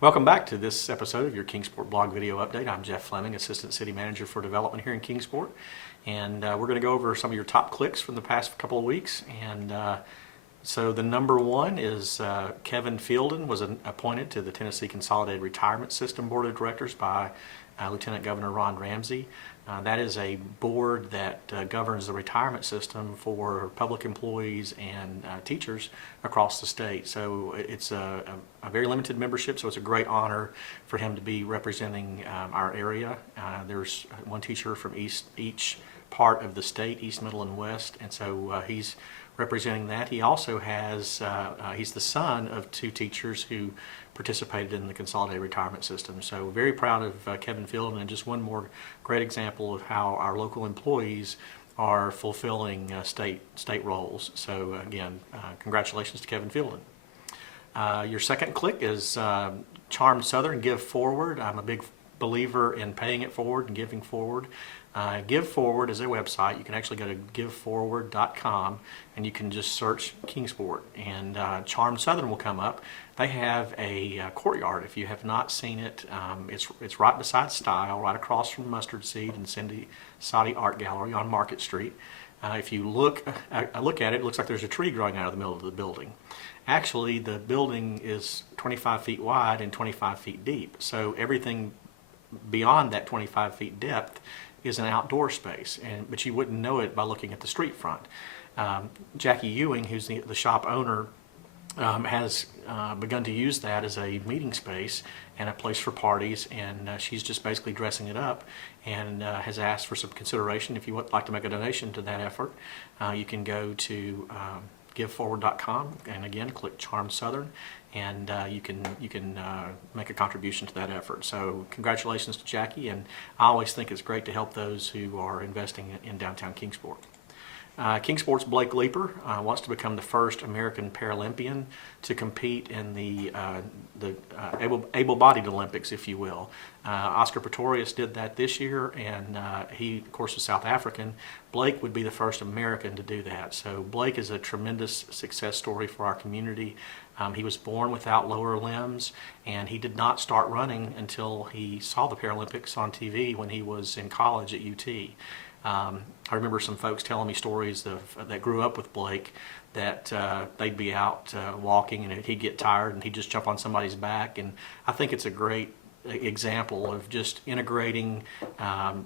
Welcome back to this episode of your Kingsport blog video update. I'm Jeff Fleming, Assistant City Manager for Development here in Kingsport. And we're going to go over some of your top clicks from the past couple of weeks. And so the number one is Kevin Phelan was appointed to the Tennessee Consolidated Retirement System Board of Directors by Lieutenant Governor Ron Ramsey. That is a board that governs the retirement system for public employees and teachers across the state. So it's a very limited membership, so it's a great honor for him to be representing our area. There's one teacher from each part of the state, East, Middle, and West, and so he's representing that. He also has, he's the son of two teachers who participated in the Consolidated Retirement System. So very proud of Kevin Phelan, and just one more great example of how our local employees are fulfilling state roles. So again, congratulations to Kevin Phelan. Your second click is Charm Southern Give Forward. I'm a big believer in paying it forward and giving forward. Give Forward is a website. You can actually go to giveforward.com and you can just search Kingsport, and Charm Southern will come up. They have a courtyard. If you have not seen it, it's right beside Style, right across from Mustard Seed and Cindy Sadi Art Gallery on Market Street. If you look at it, it looks like there's a tree growing out of the middle of the building. Actually, the building is 25 feet wide and 25 feet deep, so everything beyond that 25 feet depth is an outdoor space, but you wouldn't know it by looking at the street front. Jackie Ewing, who's the shop owner, has begun to use that as a meeting space and a place for parties, and she's just basically dressing it up, and has asked for some consideration. If you would like to make a donation to that effort, you can go to giveforward.com and again click Charm Southern, and you can make a contribution to that effort. So congratulations to Jackie, and I always think it's great to help those who are investing in downtown Kingsport. Kingsport's Blake Leeper wants to become the first American Paralympian to compete in the able-bodied Olympics, if you will. Oscar Pretorius did that this year, and he, of course, is South African. Blake would be the first American to do that. So Blake is a tremendous success story for our community. He was born without lower limbs, and he did not start running until he saw the Paralympics on TV when he was in college at UT. I remember some folks telling me stories that grew up with Blake, that they'd be out walking and he'd get tired and he'd just jump on somebody's back. And I think it's a great example of just integrating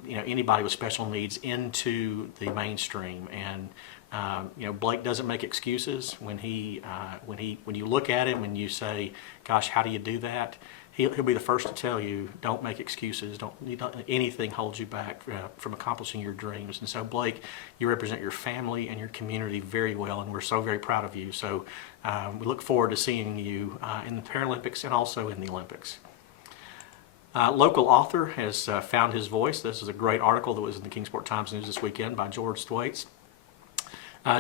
anybody with special needs into the mainstream. And Blake doesn't make excuses. When you look at him and you say, gosh, how do you do that? He'll be the first to tell you, don't make excuses. Don't anything hold you back from accomplishing your dreams. And so, Blake, you represent your family and your community very well, and we're so very proud of you. So we look forward to seeing you in the Paralympics and also in the Olympics. Local author has found his voice. This is a great article that was in the Kingsport Times News this weekend by George Thwaites.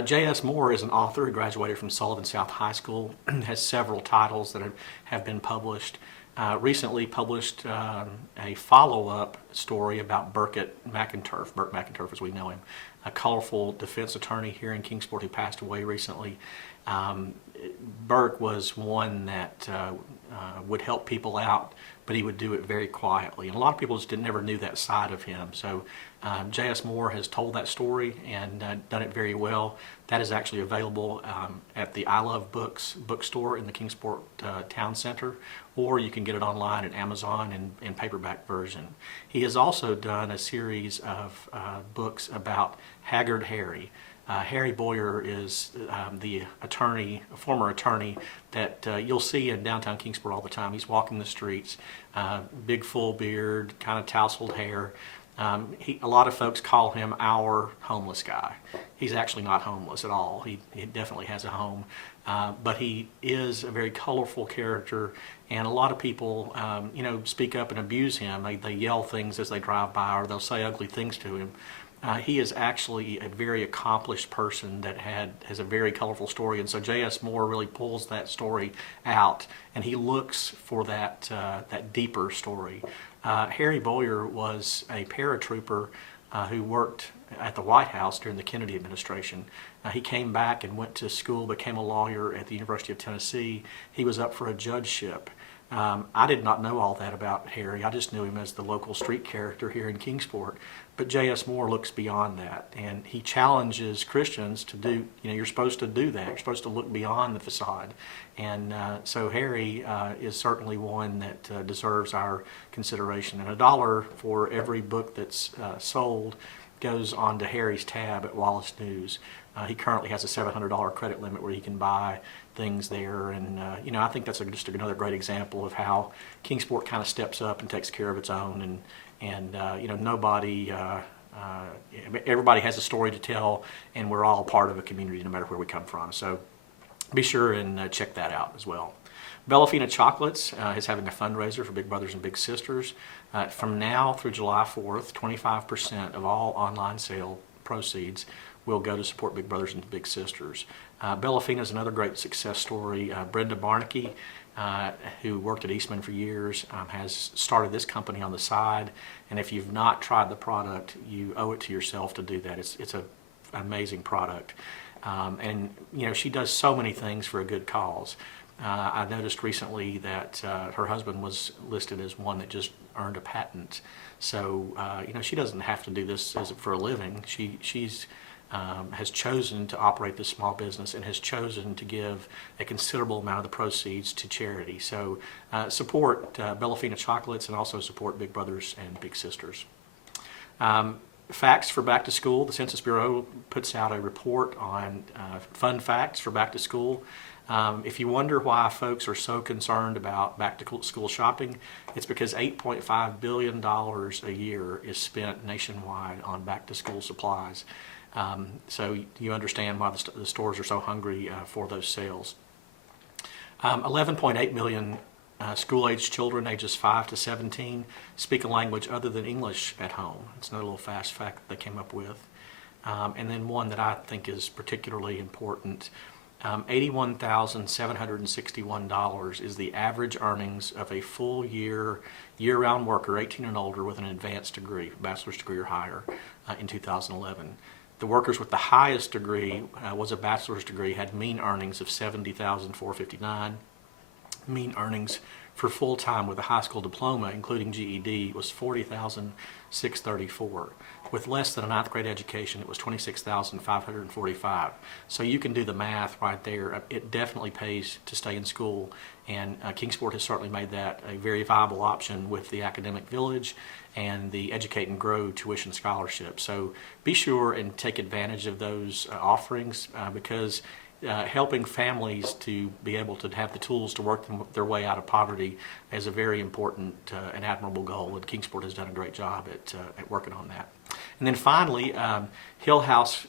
J.S. Moore is an author who graduated from Sullivan South High School, has several titles that have been published. Recently published a follow-up story about Burt McInturf as we know him, a colorful defense attorney here in Kingsport who passed away recently. Burt was one that would help people out, but he would do it very quietly. And a lot of people just never knew that side of him. So J.S. Moore has told that story and done it very well. That is actually available at the I Love Books bookstore in the Kingsport Town Center, or you can get it online at Amazon in paperback version. He has also done a series of books about Haggard Harry. Harry Boyer is the attorney, a former attorney that you'll see in downtown Kingsport all the time. He's walking the streets, big full beard, kind of tousled hair. A lot of folks call him our homeless guy. He's actually not homeless at all. He definitely has a home, but he is a very colorful character, and a lot of people speak up and abuse him. They yell things as they drive by, or they'll say ugly things to him. He is actually a very accomplished person that has a very colorful story, and so J.S. Moore really pulls that story out, and he looks for that deeper story. Harry Boyer was a paratrooper who worked at the White House during the Kennedy administration. He came back and went to school, became a lawyer at the University of Tennessee. He was up for a judgeship I did not know all that about Harry. I just knew him as the local street character here in Kingsport. But J.S. Moore looks beyond that, and he challenges Christians to do, you're supposed to do that. You're supposed to look beyond the facade. And so Harry is certainly one that deserves our consideration. And $1 for every book that's sold goes onto Harry's tab at Wallace News. He currently has a $700 credit limit where he can buy things there, and I think that's just another great example of how Kingsport kind of steps up and takes care of its own, and nobody, everybody has a story to tell, and we're all part of a community no matter where we come from. So be sure and check that out as well. Bellafina Chocolates is having a fundraiser for Big Brothers and Big Sisters. From now through July 4th, 25% of all online sale proceeds will go to support Big Brothers and Big Sisters. Bellafina is another great success story. Brenda Barnaky, who worked at Eastman for years, has started this company on the side, and if you've not tried the product, you owe it to yourself to do that. It's an amazing product. And she does so many things for a good cause. I noticed recently that her husband was listed as one that just earned a patent. So she doesn't have to do this for a living. She's has chosen to operate this small business and has chosen to give a considerable amount of the proceeds to charity. So support Bellafina Chocolates and also support Big Brothers and Big Sisters. Facts for back to school. The Census Bureau puts out a report on fun facts for back to school. If you wonder why folks are so concerned about back to school shopping, it's because $8.5 billion a year is spent nationwide on back to school supplies. So you understand why the stores are so hungry for those sales. 11.8 million school-aged children ages 5 to 17 speak a language other than English at home. It's another little fast fact that they came up with. And then one that I think is particularly important. $81,761 is the average earnings of a full year-round worker, 18 and older, with an advanced degree, bachelor's degree or higher, in 2011. The workers with the highest degree was a bachelor's degree, had mean earnings of $70,459. Mean earnings for full-time with a high school diploma, including GED, was $40,634. With less than a 9th grade education, it was $26,545. So you can do the math right there. It definitely pays to stay in school, and Kingsport has certainly made that a very viable option with the Academic Village and the Educate and Grow tuition scholarship. So be sure and take advantage of those offerings because helping families to be able to have the tools to work their way out of poverty is a very important and admirable goal, and Kingsport has done a great job at working on that. And then finally, Hill House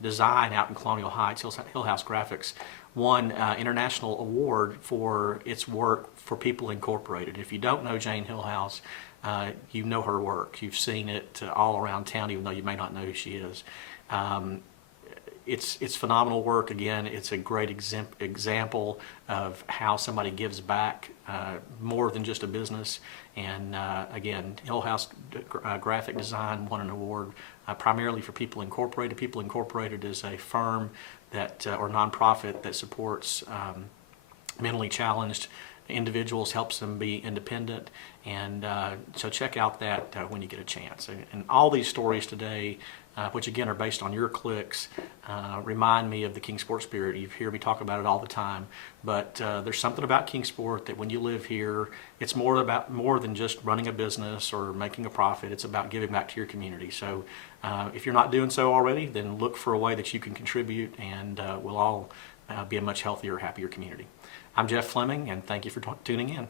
Design out in Colonial Heights, Hill House Graphics, won international award for its work for People Incorporated. If you don't know Jane Hillhouse, you know her work. You've seen it all around town, even though you may not know who she is. It's phenomenal work. Again, it's a great example of how somebody gives back more than just a business. And again, Hill House Graphic Design won an award primarily for People Incorporated. People Incorporated is a firm that or nonprofit that supports mentally challenged individuals, helps them be independent, and so check out that when you get a chance. And all these stories today, which again are based on your clicks, remind me of the Kingsport spirit. You hear me talk about it all the time, but there's something about Kingsport that when you live here, it's more than just running a business or making a profit. It's about giving back to your community. So if you're not doing so already, then look for a way that you can contribute, and we'll all be a much healthier, happier community. I'm Jeff Fleming, and thank you for tuning in.